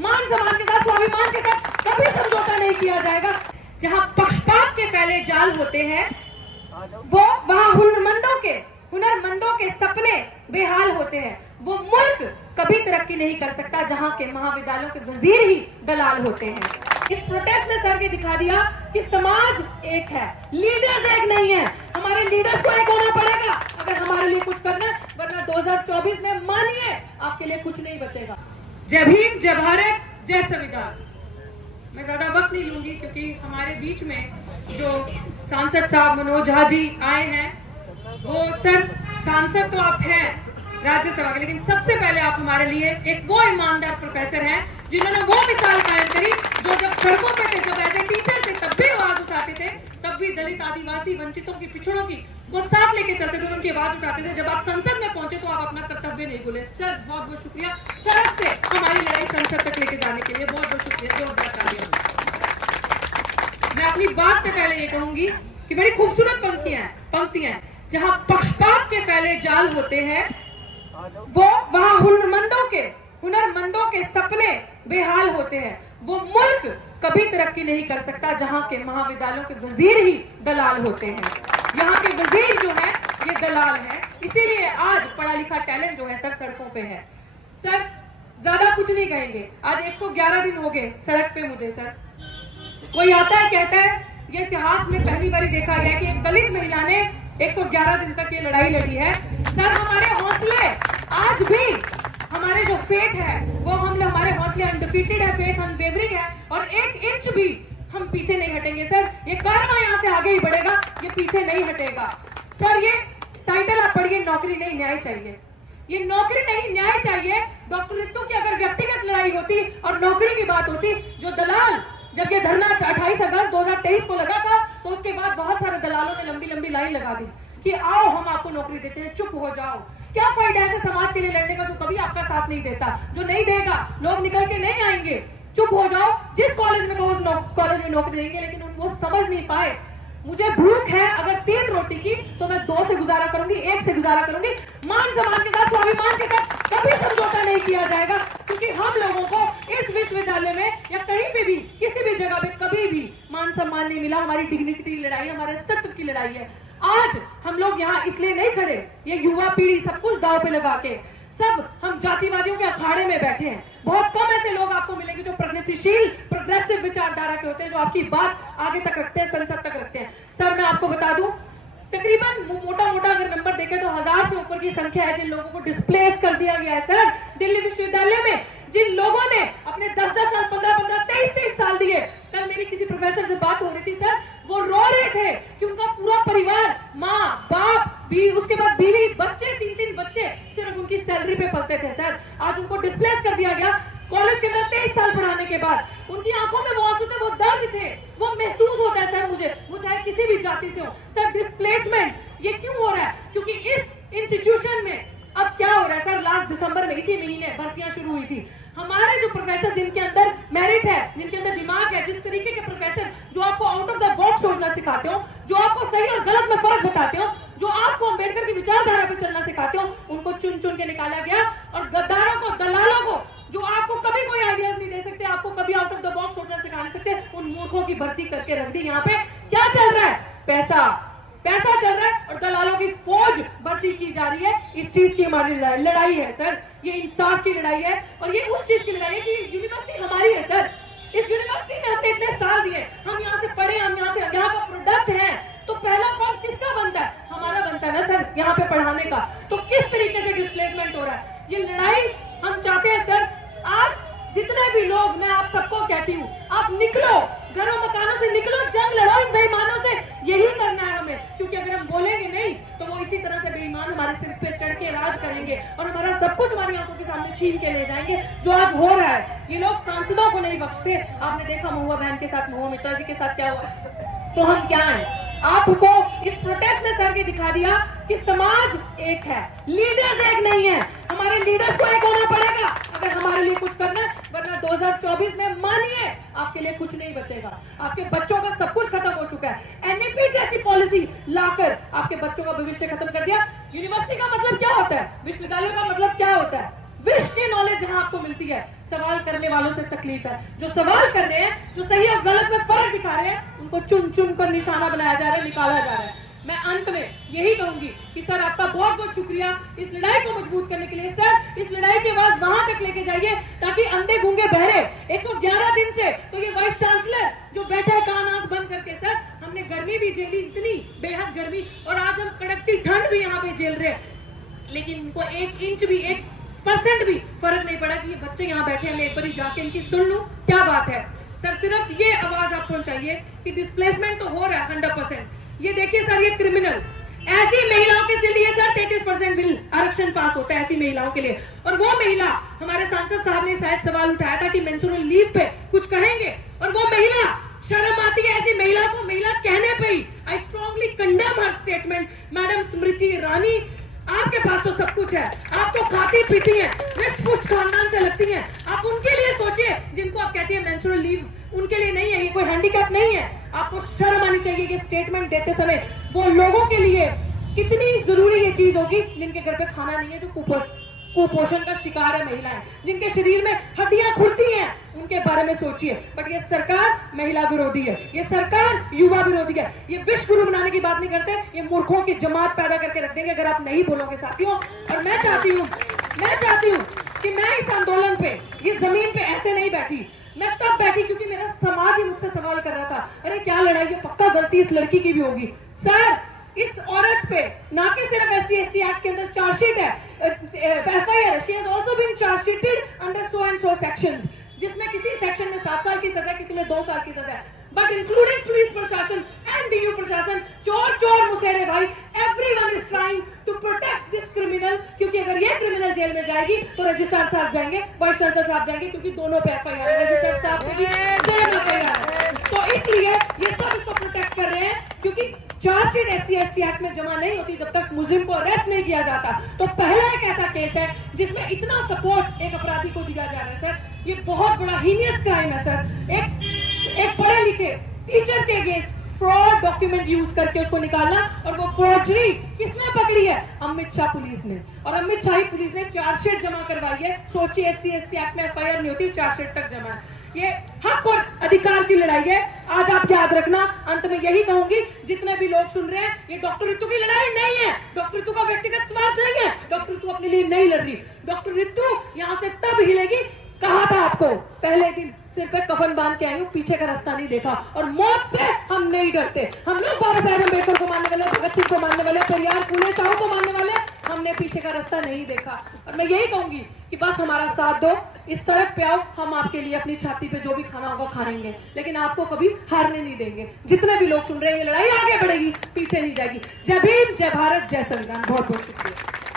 मान सम्मान के साथ, स्वाभिमान के साथ कभी समझौता नहीं किया जाएगा। जहां पक्षपात के फैले जाल होते हैं वो वहां हुनरमंदों के सपने बेहाल होते हैं। वो मुल्क कभी तरक्की नहीं कर सकता जहां के महाविद्यालयों के वजीर ही दलाल होते हैं। इस प्रोटेस्ट ने सर ये दिखा दिया कि समाज एक है, लीडर्स एक नहीं है। हमारे लीडर्स को एक होना पड़ेगा अगर हमारे लिए कुछ करना है, वरना 2024 में मानिए आपके लिए कुछ नहीं बचेगा। जय भीम, जय भारत, जय संविधान। मैं ज्यादा वक्त नहीं लूंगी क्योंकि हमारे बीच में जो सांसद साहब मनोज झा जी आए हैं, वो सर सांसद तो आप हैं राज्यसभा के, लेकिन सबसे पहले आप हमारे लिए एक वो ईमानदार प्रोफेसर हैं जिन्होंने वो मिसाल कायम करी जो जब सड़कों पे थे, जब एज ए टीचर थे तब भी आवाज उठाते थे, तब भी दलित, आदिवासी, वंचितों की, पिछड़ों की वो साथ लेके चलते थे, उनकी आवाज उठाते थे। जब आप संसद में पहुंचे तो आप अपना कर्तव्य नहीं भूले। सर बहुत बहुत शुक्रिया सड़क से हमारी लड़ाई संसद तक लेके जाने के लिए, बहुत बहुत शुक्रिया, जोरदार तालियां। मैं अपनी बात से पहले ये कहूंगी कि बड़ी खूबसूरत पंक्तियां हैं। जहां पक्षपात के फैले जाल होते हैं वो वहां हुनरमंदों के सपने बेहाल होते हैं। वो मुल्क कभी तरक्की नहीं कर सकता जहां के महाविद्यालयों के वजीर ही दलाल होते हैं। यहाँ के वजीर जो है ये दलाल है, इसीलिए आज पढ़ा लिखा टैलेंट जो है सर सड़कों पे है। सर ज्यादा कुछ नहीं कहेंगे, आज 111 दिन हो गए सड़क पे मुझे। सर कोई आता है कहता है ये इतिहास में पहली बार देखा गया कि एक दलित महिला ने 111 दिन तक ये लड़ाई लड़ी है। सर हमारे हौसले आज भी, हमारे जो फेट है वो हमारे हौसले अनडिफीटेड है, फेट अनवेवरिंग है और 1 इंच भी हम पीछे नहीं हटेंगे। सर ये कारवा यहाँ से आगे ही बढ़ेगा, ये पीछे नहीं हटेगा। सर ये टाइटल आप पढ़िए, नौकरी नहीं न्याय चाहिए। ये नौकरी नहीं न्याय चाहिए। डॉक्टर रितु की अगर व्यक्तिगत लड़ाई होती और नौकरी की बात होती, जो दलाल, जब ये धरना 28 अगस्त 2023 को लगा था तो उसके बाद बहुत सारे दलालों ने लंबी लंबी लाइन लगा दी कि आओ हम आपको नौकरी देते हैं, चुप हो जाओ। क्या फायदा ऐसे समाज के लिए लड़ने का जो कभी आपका साथ नहीं देता, जो नहीं देगा, लोग निकल के नहीं आएंगे, चुप हो जाओ। जिस कॉलेज में कहो उस कॉलेज में नौकरी देंगे, लेकिन वो समझ नहीं पाए। मुझे भूख है अगर 3 रोटी की तो मैं 2 से गुजारा करूंगी, 1 से गुजारा करूंगी। मान सम्मान के साथ, स्वाभिमान के साथ कभी समझौता नहीं किया जाएगा, क्योंकि हम लोगों को इस विश्वविद्यालय में या कहीं पे भी किसी भी जगह पे कभी भी मान सम्मान नहीं मिला। हमारी डिग्निटी की लड़ाई है, हमारे अस्तित्व की लड़ाई है। आज हम लोग यहाँ इसलिए नहीं खड़े, ये युवा पीढ़ी सब कुछ दांव पे लगा के, सब हम जातिवादियों के अखाड़े में बैठे हैं। बहुत कम ऐसे लोग आपको मिलेंगे जो प्रगतिशील, प्रोग्रेसिव विचारधारा के होते हैं, जो आपकी बात आगे तक रखते हैं, संसद तक रखते हैं। सर मैं आपको बता दूं, तकरीबन मोटा अगर नंबर देखें तो 1000 से ऊपर की संख्या है जिन लोगों को डिस्प्लेस कर दिया गया है। सर दिल्ली विश्वविद्यालय में जिन लोगों ने अपने 10-10 साल, 15-15, 23-23 साल दिए, कल मेरी किसी प्रोफेसर से बात हो रही थी, सर वो रो रहे थे कि उनका पूरा परिवार, माँ बाप भी, उसके बाद बीवी, बच्चे, 3-3 बच्चे सिर्फ उनकी सैलरी पे पलते थे। सर आज उनको डिस्प्लेस कर दिया गया कॉलेज के अंदर 23 साल पढ़ाने के बाद। उनकी आंखों में वो आंसू थे, वो दर्द थे, वो महसूस होता है सर मुझे, वो चाहे किसी भी जाति से हो। सर डिस्प्लेसमेंट ये क्यों हो रहा है? क्योंकि इस इंस्टीट्यूशन में अब क्या हो रहा है सर, लास्ट दिसंबर में इसी महीने भर्तियां शुरू हुई थी। हमारे जो प्रोफेसर जिनके अंदर मेरिट है, जिनके अंदर दिमाग है, जिस तरीके के प्रोफेसर जो आपको आउट ऑफ द बॉक्स सोचना सिखाते हो, जो आपको सही और गलत में फर्क बताते हो, जो आपको अंबेडकर की विचारधारा पे चलना सिखाते हो, उनको चुन चुन के निकाला गया। और गद्दारों को, दलालों को, जो आपको कभी कोई आइडियाज नहीं दे सकते, आपको कभी आउट ऑफ द बॉक्स सोचना सिखा नहीं सकते, उन मूर्खों की भर्ती करके रख दी। यहाँ पे क्या चल रहा है? पैसा चल रहा है और दलालों की फौज भर्ती की जा रही है। इस चीज की हमारी लड़ाई है सर, ये इंसाफ की लड़ाई है और ये उस चीज की लड़ाई है कि यूनिवर्सिटी हमारी है सर। इस यूनिवर्सिटी में हमने इतने साल दिए, हम यहाँ से पढ़े, हम यहाँ का प्रोडक्ट है, तो पहला फर्ज किसका बनता है? हमारा बनता है ना सर, यहाँ पे पढ़ाने का। तो किस तरीके से डिस्प्लेसमेंट हो रहा है, ये लड़ाई हम चाहते हैं सर। आज जितने भी लोग, मैं आप सबको कहती हूँ, आप निकलो, घरों मकानों से निकलो, जंग लड़ो इन बेईमानों से, यही करना है हमें। क्योंकि अगर हम बोलेंगे नहीं तो वो इसी तरह से बेईमान हमारे सिर पे चढ़ के राज करेंगे और हमारा सब कुछ हमारी आंखों के सामने छीन के ले जाएंगे, जो आज हो रहा है। ये लोग सांसदों को नहीं बख्शते। आपने देखा महुआ बहन के साथ, महुआ मित्रा जी के साथ क्या हुआ, तो हम क्या है? आपको इस प्रोटेस्ट ने सर ये दिखा दिया कि समाज एक है, लीडर्स एक नहीं है। हमारे लीडर्स को एक होना पड़ेगा अगर हमारे लिए कुछ करना है, वरना 2024 में मानिए आपके लिए कुछ नहीं बचेगा। आपके बच्चों का सब कुछ खत्म हो चुका है। एनईपी जैसी पॉलिसी लाकर आपके बच्चों का भविष्य खत्म कर दिया। यूनिवर्सिटी का मतलब क्या होता है? विश्वविद्यालय का मतलब क्या होता है? विश की नॉलेज जहां आपको मिलती है, सवाल करने वालों से तकलीफ है। जो सवाल कर रहे हैं, जो सही और गलत में फर्क दिखा रहे हैं, उनको चुन चुन कर निशाना बनाया जा रहा है, निकाला जा रहा है। मैं अंत में यही कहूंगी कि सर आपका बहुत बहुत शुक्रिया इस लड़ाई को मजबूत करने के लिए। सर इस लड़ाई की आवाज वहां तक लेके जाइए ताकि अंधे गूंगे बहरे 111 दिन से तो ये वाइस चांसलर जो बैठा है कान आंख बंद करके, सर हमने गर्मी भी झेली, इतनी बेहद गर्मी, और आज हम कड़कती ठंड भी यहाँ पे झेल रहे हैं, लेकिन इनको 1 इंच भी 1% भी फर्क नहीं पड़ा कि ये बच्चे यहाँ बैठे हैं, मैं एक बार जाके इनकी सुन लूं क्या बात है। सर सिर्फ ये आवाज आप पहुंचाइए कि डिस्प्लेसमेंट तो हो रहा है 100%। ये देखिए सर, ये क्रिमिनल ऐसी महिलाओं के लिए सर 33% बिल आरक्षण पास होता है ऐसी महिलाओं के लिए। और वो महिला, हमारे सांसद साहब ने शायद सवाल उठाया था कि मेंस्ट्रुअल लीव पे कुछ कहेंगे, और वो महिला, शर्म आती है ऐसी महिला को महिला कहने पे ही। I strongly condemn her statement. Madam Smriti Irani, आपके पास तो सब कुछ है, आप तो खाती पीती हैं, रिष्ट पुष्ट खानदान से लगती हैं, आप उनके लिए सोचिए जिनको आप कहती है मेंस्ट्रुअल लीव उनके लिए नहीं है, ये कोई हैंडीकैप नहीं है। आपको शर्म आनी चाहिए कि स्टेटमेंट देते समय वो लोगों के लिए कितनी जरूरी ये चीज होगी जिनके घर पे खाना नहीं है, जो कुपोषण का शिकार है महिलाएं, जिनके शरीर में हड्डियां खुलती हैं, उनके बारे में सोचिए। बट ये सरकार महिला विरोधी है, ये सरकार युवा विरोधी है, ये विश्व गुरु बनाने की बात नहीं करते, ये मूर्खों की जमात पैदा करके रख देंगे अगर आप नहीं बोलोगे साथियों। और मैं चाहती हूँ कि मैं इस आंदोलन पे, इस जमीन पे ऐसे नहीं बैठी, मैं तब बैठी क्योंकि मेरा समाज ही मुझसे सवाल कर रहा था, अरे क्या लड़ाई है, पक्का गलती इस लड़की की भी होगी। सर इस औरत पे ना कि सिर्फ SC/ST एक्ट के अंदर चार्जशीट है, FIR, she has also been chargesheeted under so and so sections, जिसमें किसी सेक्शन में 7 साल की सजा, किसी में 2 साल की सजा, बट इंक्लूडिंग पुलिस प्रशासन एंड DU प्रशासन, चोर चोर मुसेरे भाई, everyone is trying to protect this criminal. क्योंकि अगर ये क्रिमिनल जेल में जाएगी तो रजिस्ट्रार साहब जाएंगे, वाइस चांसलर साहब जाएंगे, क्योंकि दोनों पे FIR है, रजिस्ट्रार साहब पे भी सेम FIR है। तो इसलिए ये सब इसको प्रोटेक्ट कर रहे हैं, क्योंकि चार्जशीट SC/ST एक्ट में जमा नहीं होती जब तक मुस्लिम को अरेस्ट नहीं किया जाता। तो पहला एक ऐसा केस है जिसमें इतना सपोर्ट एक अपराधी को दिया जा रहा है। सर ये बहुत बड़ा हीनियस क्राइम है सर, एक पढ़े लिखे टीचर के अगेंस्ट फ्रॉड डॉक्यूमेंट यूज करके उसको निकालना, और वो फॉर्जरी किसने पकड़ी है, अमित शाह पुलिस ने, और अमित शाही पुलिस ने चार्जशीट जमा करवाई है। सोचिए SC/ST एक्ट में FIR नहीं होती, चार्जशीट तक जमा है। ये हक और अधिकार की लड़ाई है, आज आप याद रखना। अंत में यही कहूंगी, जितने भी लोग सुन रहे हैं, ये डॉक्टर रितु की लड़ाई नहीं है, डॉक्टर रितु का व्यक्तिगत स्वार्थ नहीं है, डॉक्टर रितु अपने लिए नहीं लड़ रही, डॉक्टर रितु यहाँ से तब हिलेगी, कहा था आपको पहले दिन, सिर पे कफन बांध के आए, पीछे का रास्ता नहीं देखा, और मौत से हम नहीं डरते। हम लोग बाबा साहेब अम्बेडकर को मानने वाले, भगत सिंह को मानने वाले, पेरियार, फूले शाह को मानने वाले, हमने पीछे का रास्ता नहीं देखा। और मैं यही कहूंगी कि बस हमारा साथ दो, इस सड़क पे आओ, हम आपके लिए अपनी छाती पे जो भी खाना होगा खाएंगे, लेकिन आपको कभी हारने नहीं देंगे। जितने भी लोग सुन रहे हैं, ये लड़ाई आगे बढ़ेगी, पीछे नहीं जाएगी। जय भीम, जय भारत, जय संविधान। बहुत बहुत शुक्रिया।